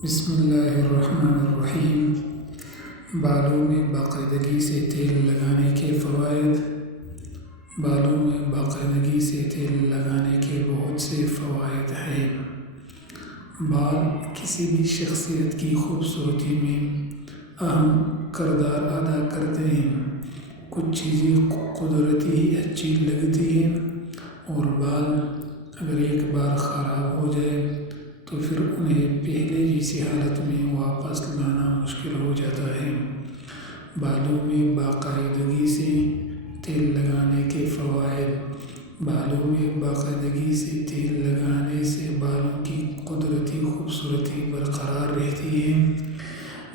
بسم اللہ الرحمن الرحیم۔ بالوں میں باقاعدگی سے تیل لگانے کے فوائد۔ بالوں میں باقاعدگی سے تیل لگانے کے بہت سے فوائد ہیں۔ بال کسی بھی شخصیت کی خوبصورتی میں اہم کردار ادا کرتے ہیں۔ کچھ چیزیں قدرتی ہی اچھی لگتی ہیں اور بال اگر ایک بار خراب ہو جائے تو پھر انہیں پہلے جیسی حالت میں واپس لانا مشکل ہو جاتا ہے۔ بالوں میں باقاعدگی سے تیل لگانے کے فوائد۔ بالوں میں باقاعدگی سے تیل لگانے سے بالوں کی قدرتی خوبصورتی برقرار رہتی ہے۔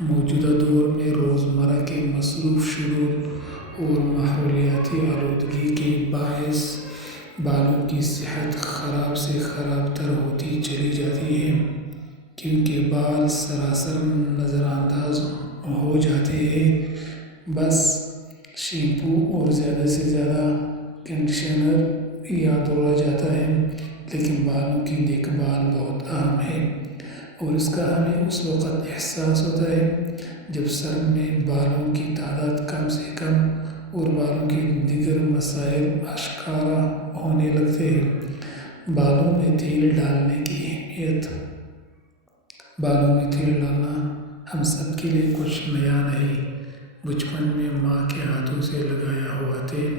موجودہ دور میں روزمرہ کے مصروف شیڈول اور ماحولیاتی آلودگی کے باعث بالوں کی صحت خراب سے خراب تر ہوتی چلی جاتی ہے، کیونکہ بال سراسر نظر انداز ہو جاتے ہیں۔ بس شیمپو اور زیادہ سے زیادہ کنڈیشنر یاد رہ جاتا ہے، لیکن بالوں کی دیکھ بھال بہت اہم ہے اور اس کا ہمیں اس وقت احساس ہوتا ہے جب سر میں بالوں کی تعداد کم سے کم اور بالوں کے دیگر مسائل آشکارا ہونے لگتے ہیں۔ بالوں میں تیل ڈالنے کی اہمیت۔ بالوں میں تیل ڈالنا ہم سب کے لیے کچھ نیا نہیں۔ بچپن میں ماں کے ہاتھوں سے لگایا ہوا تیل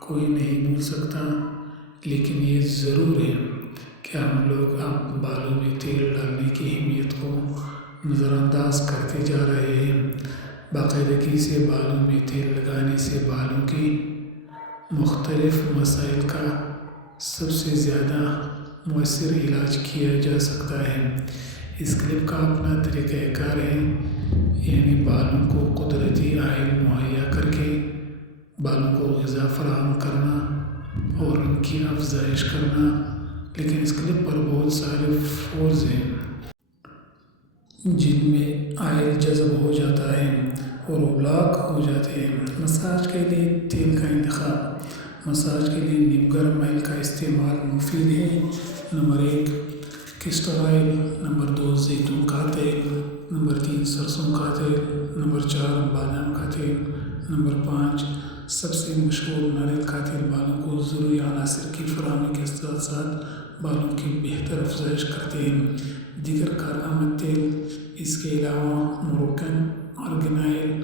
کوئی نہیں بھول سکتا، لیکن یہ ضرور ہے کہ ہم لوگ اب بالوں میں تیل ڈالنے کی اہمیت کو نظر انداز کرتے جا رہے ہیں۔ باقاعدگی سے بالوں میں تیل لگانے سے بالوں کی مختلف مسائل کا سب سے زیادہ مؤثر علاج کیا جا سکتا ہے۔ اس کلپ کا اپنا طریقہ کار ہے، یعنی بالوں کو قدرتی آئل مہیا کر کے بالوں کو غذا فراہم کرنا اور ان کی افزائش کرنا، لیکن اس کلپ پر بہت سارے فورز ہیں جن میں آئل جذب ہو جاتا ہے اور وہ بلاک ہو جاتے ہیں۔ مساج کے لیے تیل کا انتخاب۔ مساج کے لیے نیم گرم آئل کا استعمال مفید ہے۔ نمبر 1 کیسٹر آئل، نمبر 2 زیتون کا تیل، نمبر 3 سرسوں کا تیل، نمبر 4 بادام کا تیل، نمبر 5 سب سے مشہور ناریل کا تیل بالوں کو ضروری عناصر کی فراہمی کے ساتھ ساتھ بالوں کی بہتر افزائش کرتے ہیں۔ دیگر کارآمد تیل اس کے علاوہ موروکن، آرگن آئل،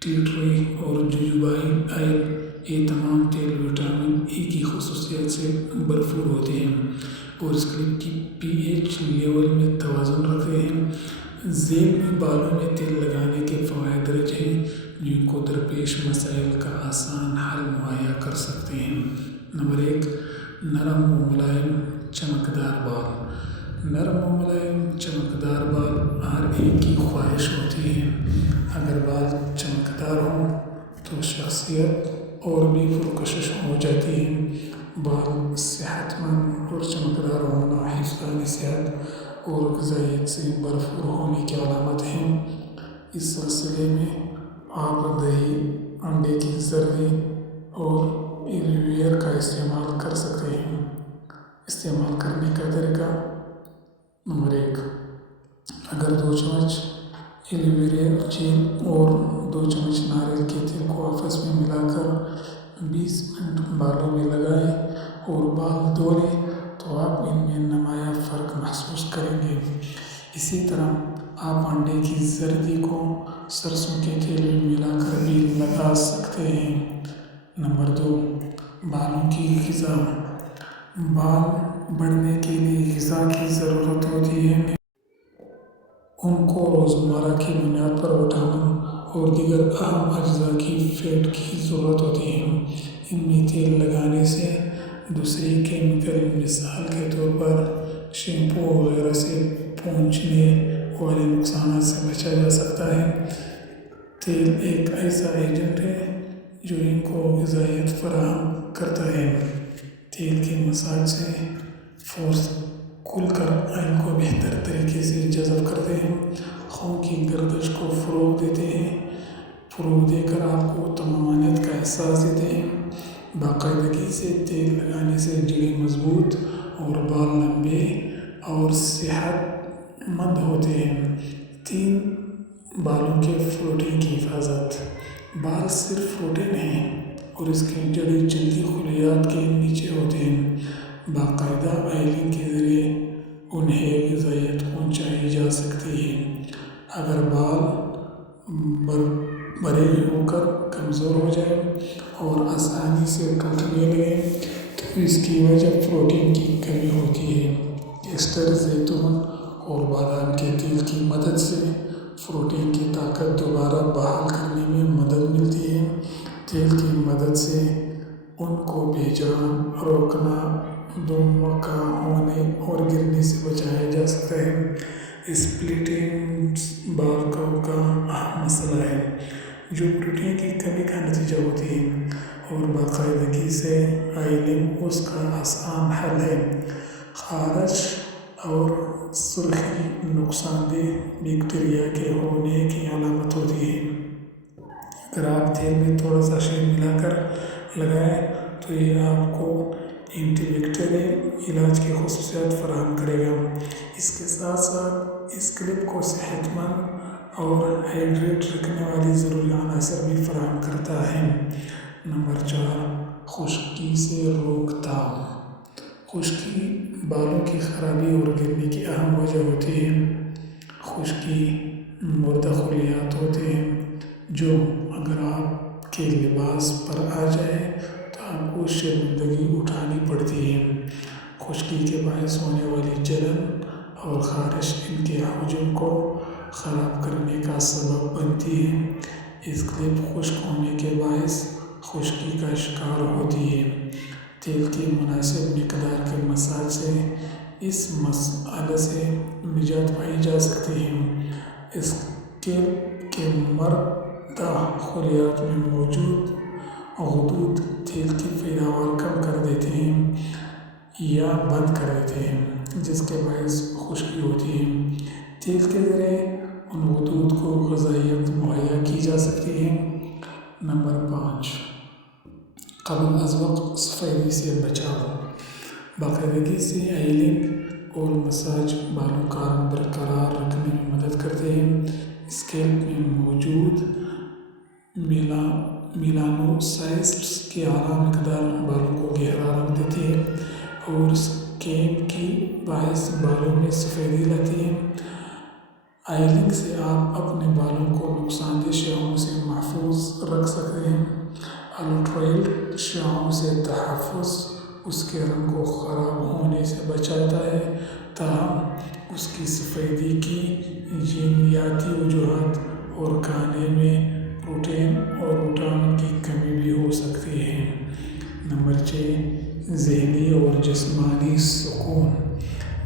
ٹی ٹری اور جوجوبا آئل، یہ تمام تیل وٹامن ای کی خصوصیات سے بھرپور ہوتے ہیں اور اس کلپ کی پی ایچ لیول میں توازن رکھتے ہیں۔ ذیل میں بالوں میں تیل لگانے کے فوائد درج ہیں جو ان کو درپیش مسائل کا آسان حل مہیا کر سکتے ہیں۔ نمبر 1 نرم و ملائم چمکدار بال۔ نرم و ملائم چمکدار بال ہر ایک کی خواہش ہوتی ہے۔ اگر بال چمکدار ہوں تو شخصیت اور بھی پرکشش ہو جاتی ہے۔ بال صحت مند اور چمکدار ہونا حفظان صحت اور غذائیت سے بھرپور ہونے کی علامت ہے۔ اس سلسلے میں آپ دہی، انڈے کی زردی اور ایلو ویرا کا استعمال کر سکتے ہیں۔ استعمال کرنے کا طریقہ۔ نمبر 1 اگر 2 چمچ ایلو ویرا جیل اور 2 چمچ ناریل کے تیل کو آپس میں ملا کر 20 منٹ بالوں میں لگائیں اور بال دھو لیں تو آپ ان میں نمایاں فرق محسوس کریں گے۔ اسی طرح آپ انڈے کی زردی کو سرسوں کے تیل میں ملا کر بھی لگا سکتے ہیں۔ نمبر 2 بالوں کی غذا۔ بال بڑھنے کے لیے غذا کی ضرورت ہوتی ہے۔ ان کو روزمرہ کی بنیاد پر وٹامن اور دیگر اہم اجزاء کی فیٹ کی ضرورت ہوتی ہے۔ ان میں تیل لگانے سے دوسری کیمیکل، مثال کے طور پر شیمپو وغیرہ سے پہنچنے والے نقصانات سے بچا جا سکتا ہے۔ تیل ایک ایسا ایجنٹ ہے جو ان کو غذائیت فراہم کرتا ہے۔ تیل کے مساج سے پورز کھل کر آئل کو بہتر طریقے سے جذب کرتے ہیں، خون کی گردش کو فروغ دیتے ہیں، فروغ دے کر آپ کو طمانینت کا احساس دیتے ہیں۔ باقاعدگی سے تیل لگانے سے جڑیں مضبوط اور بال لمبے اور صحت مند ہوتے ہیں۔ 3 بالوں کے فروٹنگ کی حفاظت۔ بال صرف فروٹے نہیں اور اس کے جڑیں جلدی خلیات کے نیچے ہوتے ہیں۔ باقاعدہ آئلنگ کے ذریعے انہیں غذائیت پہنچائی جا سکتی ہے۔ اگر بال بڑے ہو کر کمزور ہو جائیں اور آسانی سے ٹوٹنے لگیں تو اس کی وجہ پروٹین کی کمی ہوتی ہے۔ ایسٹر زیتون اور بادام کے تیل کی مدد سے پروٹین کی طاقت دوبارہ بحال کرنے میں مدد ملتی ہے۔ تیل کی مدد سے ان کو بے جان روکنا، دومکا ہونے اور گرنے سے بچایا جا سکتا ہے۔ سپلٹنٹس بالوں کا اہم مسئلہ ہے جو پروٹین کی کمی کا نتیجہ ہوتی ہے اور باقاعدگی سے آئلنگ اس کا آسان حل ہے۔ خارش اور سرخی نقصان دہ بیکٹیریا کے ہونے کی علامت ہوتی ہے۔ اگر آپ تیل میں تھوڑا سا شہد ملا کر لگائیں تو یہ آپ کو اینٹی بیکٹیریل علاج کی خصوصیات فراہم کرے گا۔ اس کے ساتھ ساتھ اس کلپ کو صحت مند اور ہائیڈریٹ رکھنے والی ضروری عناصر بھی فراہم کرتا ہے۔ نمبر 4، خشکی سے روک تھام۔ خشکی بالوں کی خرابی اور گرنے کی اہم وجہ ہوتی ہے۔ خشکی مردہ خلیات ہوتے ہیں جو اگر آپ کے لباس پر آ جائے تو آپ کو شرمندگی اٹھانی پڑتی ہے۔ خشکی کے باعث ہونے والی جلن اور خارش ان کے حجم کو خراب کرنے کا سبب بنتی ہے۔ اس کلپ خشک ہونے کے باعث خشکی کا شکار ہوتی ہے۔ تیل کی مناسب مقدار کے مساج سے اس مسئلے سے نجات پائی جا سکتی ہے۔ اسکیلپ کے مردہ خلیات میں موجود غدود تیل کی پیداوار کم کر دیتے ہیں یا بند کر دیتے ہیں جس کے باعث خشکی ہوتی ہے۔ تیل کے ذریعے ان غدود کو غذائیت مہیا کی جا سکتی ہے۔ نمبر 5، قبل از وقت سفیدی سے بچاؤ۔ باقاعدگی سے آئلنگ اور مساج بالوں کا رنگ برقرار رکھنے میں مدد کرتے ہیں۔ اسکیلپ میں موجود میلانوسائٹس کی اعلیٰ مقدار بالوں کو گہرا رنگ دیتی ہے اور اسکیلپ کی باعث بالوں میں سفیدی لاتی ہے۔ آئلنگ سے آپ اپنے بالوں کو نقصان دہ شعاعوں سے محفوظ رکھ سکتے ہیں۔ الٹرا شعاعوں سے تحفظ اس کے رنگ کو خراب ہونے سے بچاتا ہے، تاہم اس کی سفیدی کی جینیاتی وجوہات اور کھانے میں پروٹین اور وٹامن کی کمی بھی ہو سکتی ہے۔ نمبر 6، ذہنی اور جسمانی سکون۔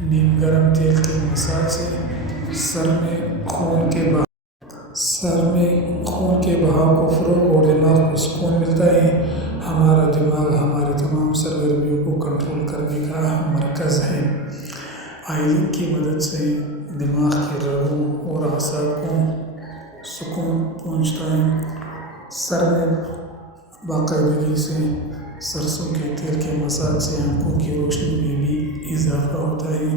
نیم گرم تیل کے مساج سے سر میں خون کے بہاؤ کو فروغ اور دماغ کو سکون ملتا ہے۔ ہمارا دماغ ہماری تمام سرگرمیوں کو کنٹرول کرنے کا اہم مرکز ہے۔ آئلنگ کی مدد سے دماغ کی رگوں اور اعصاب کو سکون پہنچتا ہے۔ سر میں باقاعدگی سے سرسوں کے تیل کے مساج سے آنکھوں کی روشنی میں بھی اضافہ ہوتا ہے۔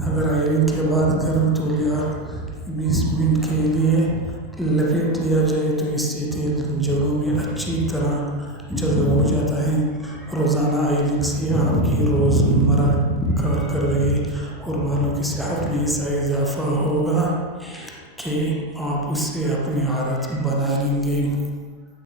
اگر آئلنگ کے بعد گرم تولیہ 20 منٹ کے لیے لپیٹ لیا جائے تو اس سے تیل جڑوں میں اچھی طرح جذب ہو جاتا ہے۔ روزانہ آئلنگ سے آپ کی روزمرہ کارکردگی اور بالوں کی صحت میں ایسا اضافہ ہوگا کہ آپ اسے اپنی عادت بنا لیں گے۔